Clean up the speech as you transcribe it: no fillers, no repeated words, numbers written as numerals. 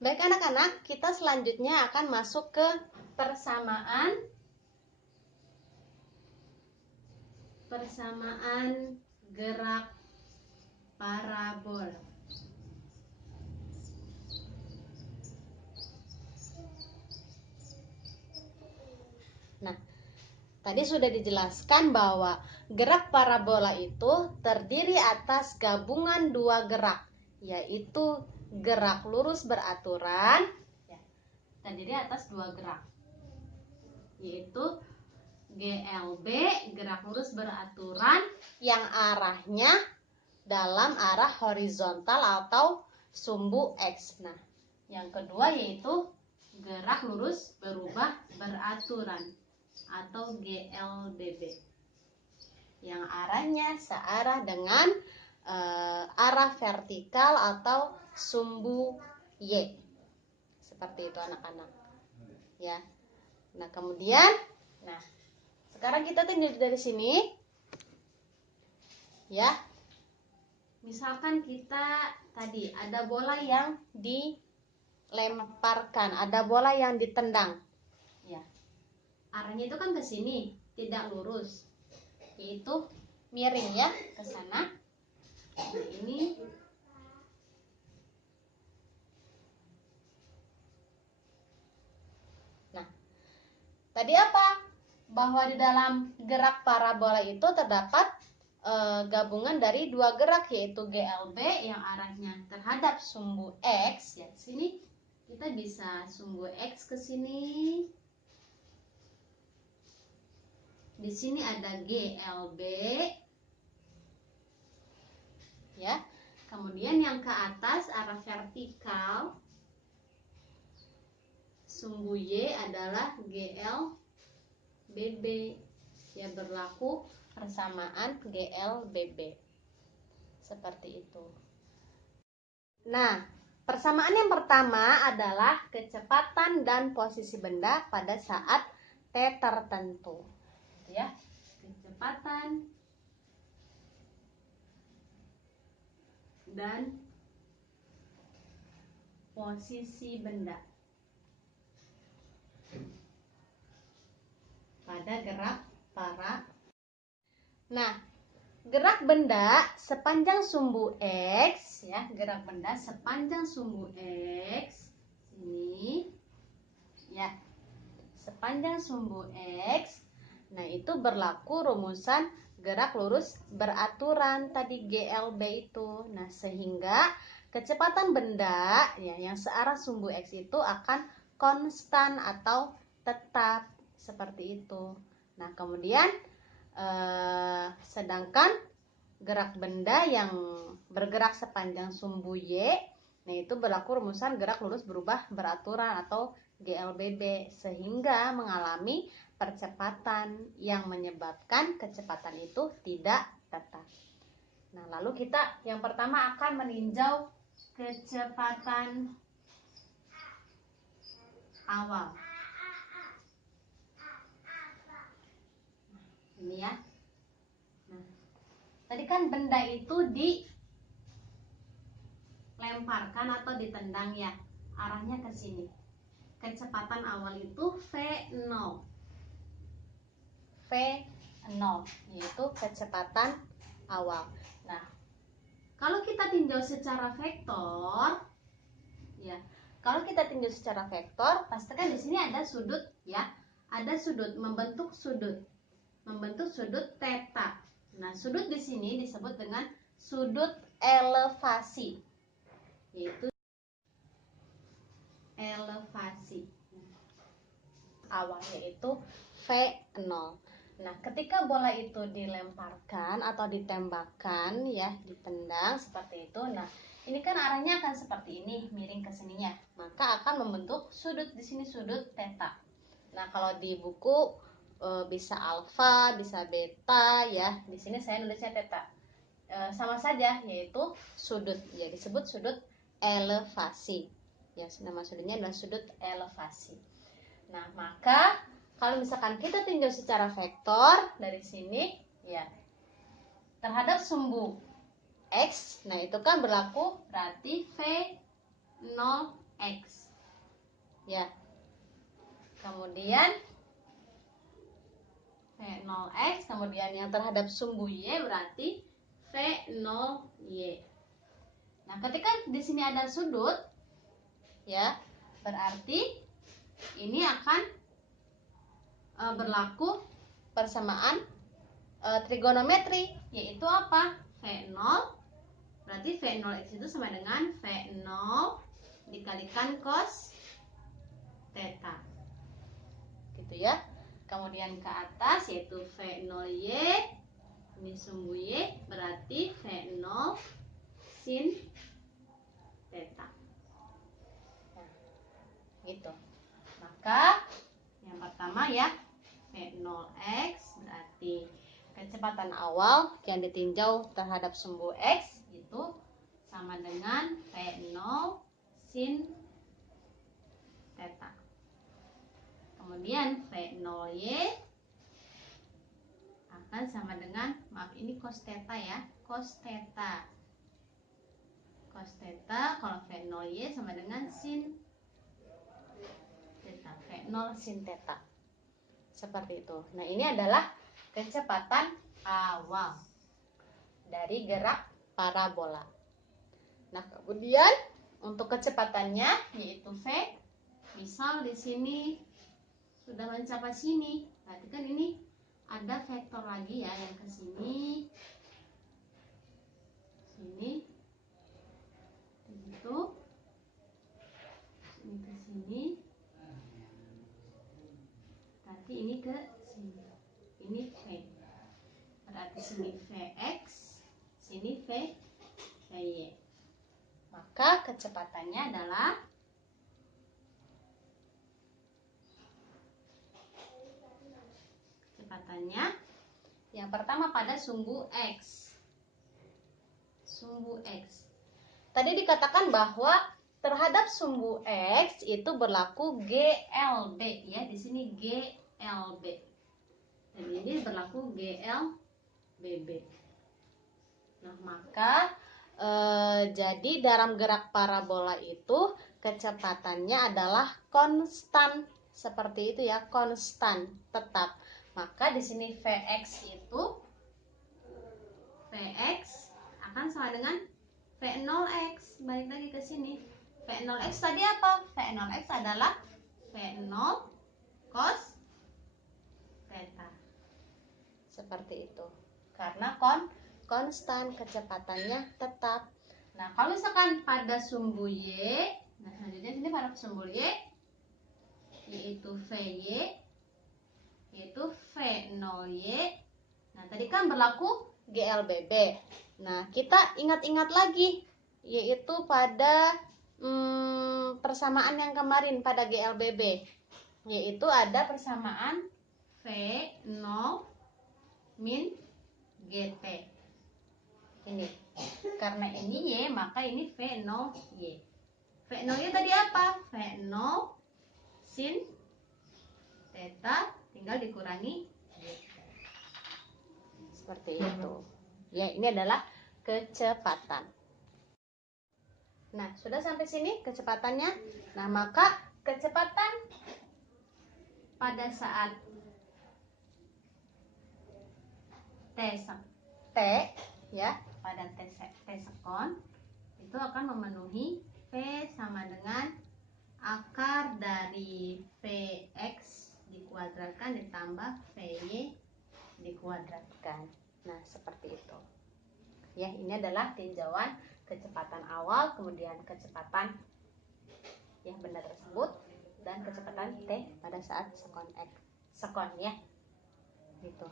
Baik anak-anak, kita selanjutnya akan masuk ke persamaan gerak parabol. Nah, tadi sudah dijelaskan bahwa gerak parabola itu terdiri atas gabungan dua gerak, yaitu gerak lurus beraturan, terdiri atas dua gerak, yaitu GLB, gerak lurus beraturan yang arahnya dalam arah horizontal atau sumbu X. Nah, yang kedua yaitu gerak lurus berubah beraturan atau GLBB yang arahnya searah dengan arah vertikal atau sumbu Y. Seperti itu anak-anak. Ya. Nah, kemudian sekarang kita tinjau dari sini. Ya. Misalkan kita tadi ada bola yang dilemparkan, ada bola yang ditendang. Ya. Arahnya itu kan ke sini, tidak lurus. Yaitu miring ya ke sana. Nah, ini tadi apa? Bahwa di dalam gerak parabola itu terdapat gabungan dari dua gerak, yaitu GLB yang arahnya terhadap sumbu X. Ya, sini kita bisa sumbu X ke sini. Di sini ada GLB. Ya. Kemudian yang ke atas arah vertikal sumbu Y adalah GLBB. Ya, berlaku persamaan GLBB. Seperti itu. Nah, persamaan yang pertama adalah kecepatan dan posisi benda pada saat T tertentu. Ya, kecepatan dan posisi benda pada gerak parabola. Nah, gerak benda sepanjang sumbu X, ya, gerak benda sepanjang sumbu X ini, ya, sepanjang sumbu X. Nah, itu berlaku rumusan gerak lurus beraturan tadi GLB itu. Nah, sehingga kecepatan benda ya yang searah sumbu X itu akan konstan atau tetap seperti itu. Nah, kemudian sedangkan gerak benda yang bergerak sepanjang sumbu Y, nah itu berlaku rumusan gerak lurus berubah beraturan atau GLBB, sehingga mengalami percepatan yang menyebabkan kecepatan itu tidak tetap. Nah, lalu kita yang pertama akan meninjau kecepatan awal. Ini ya. Nah, tadi kan benda itu dilemparkan atau ditendang ya, arahnya ke sini. Kecepatan awal itu V0. V0 yaitu kecepatan awal. Nah, kalau kita tinjau secara vektor, ya, kalau kita tinjau secara vektor, pastikan di sini ada sudut, ya, ada sudut, membentuk sudut theta. Nah, sudut di sini disebut dengan sudut elevasi, yaitu elevasi awal, yaitu V0. Nah, ketika bola itu dilemparkan atau ditembakkan, ya, ditendang seperti itu. Nah, ini kan arahnya akan seperti ini, miring ke sininya. Maka akan membentuk sudut di sini, sudut theta. Nah, kalau di buku bisa alfa, bisa beta, ya. Di sini saya nulisnya theta. Sama saja, yaitu sudut, ya, disebut sudut elevasi. Ya, nama sudutnya adalah sudut elevasi. Nah, maka kalau misalkan kita tinjau secara vektor dari sini, ya, terhadap sumbu X, nah itu kan berlaku berarti V0 X. Ya. Kemudian V0X, kemudian yang terhadap sumbu Y berarti V0Y. Nah, ketika di sini ada sudut, ya, berarti ini akan berlaku persamaan trigonometri, yaitu apa? V0, berarti V0X itu sama dengan V0 dikalikan cos theta. Gitu ya. Kemudian ke atas yaitu V0Y, ini sumbu Y, berarti V0 sin theta. Nah, gitu. Maka yang pertama ya, V0X berarti kecepatan awal yang ditinjau terhadap sumbu X itu sama dengan V0 sin theta. Kemudian V0Y akan sama dengan, maaf ini cos theta ya, cos theta. Cos theta kalau V0Y sama dengan sin theta, V0 sin theta. Seperti itu. Nah, ini adalah kecepatan awal dari gerak parabola. Nah, kemudian untuk kecepatannya yaitu V, misal di sini sudah mencapai sini, berarti kan ini ada vektor lagi ya yang ke sini, sini, itu, ini ke sini, berarti ini ke sini, ini V, berarti sini Vx, sini Vy. Maka kecepatannya adalah yang pertama pada sumbu X. Sumbu X. Tadi dikatakan bahwa terhadap sumbu X itu berlaku GLB ya, di sini GLB. Dan ini berlaku GLBB. Nah, maka jadi dalam gerak parabola itu kecepatannya adalah konstan. Seperti itu ya, konstan, tetap. Maka di sini Vx itu Vx akan sama dengan V0x. Balik lagi ke sini. V0x tadi apa? V0x adalah V0 cos theta. Seperti itu. Karena konstan, kecepatannya tetap. Nah, kalau misalkan pada sumbu Y, nah selanjutnya sini pada sumbu Y yaitu Vy, yaitu V0Y. Nah, tadi kan berlaku GLBB. Nah, kita ingat-ingat lagi, yaitu pada persamaan yang kemarin pada GLBB, yaitu ada persamaan V0 min GT. Ini, karena ini Y, maka ini V0Y. V0Y tadi apa? V0 sin theta tinggal dikurangi GT. Seperti itu. Ya, ini adalah kecepatan. Nah, sudah sampai sini kecepatannya. Nah, maka kecepatan pada saat T ya, pada T sekon itu akan memenuhi V sama dengan akar dari Vx dikuadratkan ditambah Vy dikuadratkan. Nah, seperti itu. Ya, ini adalah tinjauan kecepatan awal, kemudian kecepatan yang benda tersebut, dan kecepatan T pada saat sekon ya. Gitu.